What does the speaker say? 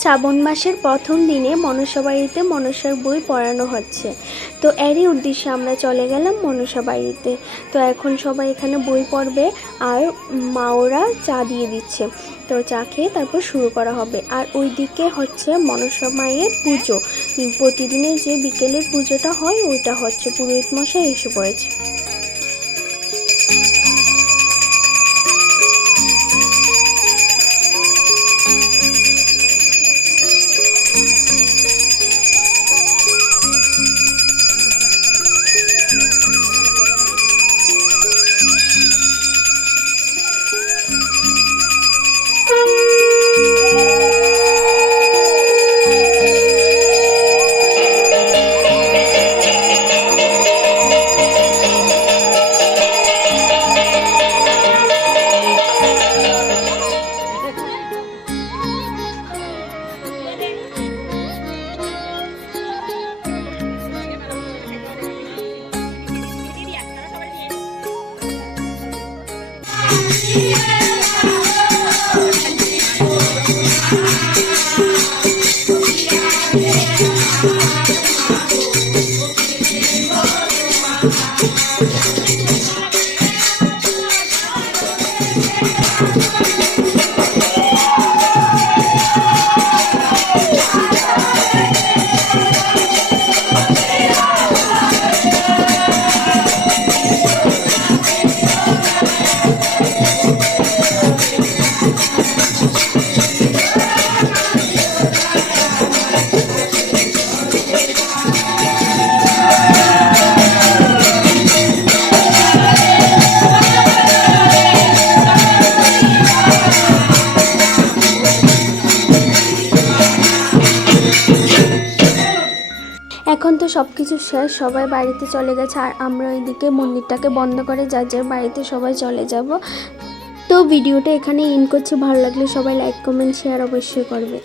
শ্রাবণ মাসের প্রথম দিনে মনসা বাড়িতে মনসার বই পড়ানো হচ্ছে। তো এরই উদ্দেশ্যে আমরা চলে গেলাম মনসা বাড়িতে। তো এখন সবাই এখানে বই পড়বে আর মাওরা চা দিয়ে দিচ্ছে। তো চা খেয়ে তারপর শুরু করা হবে। আর ওই দিকে হচ্ছে মনসা মায়ের পুজো, প্রতিদিনের যে বিকেলের পুজোটা হয় ওইটা হচ্ছে, পুরোহিত মশাই এসে পড়েছে। এখন তো সব কিছু শেষ, সবাই বাড়িতে চলে গেছে আর আমরা ওইদিকে মন্দিরটাকে বন্ধ করে যার যার বাড়িতে সবাই চলে যাব। তো ভিডিওটা এখানে এন্ড করছি। ভালো লাগলে সবাই লাইক কমেন্ট শেয়ার অবশ্যই করবে।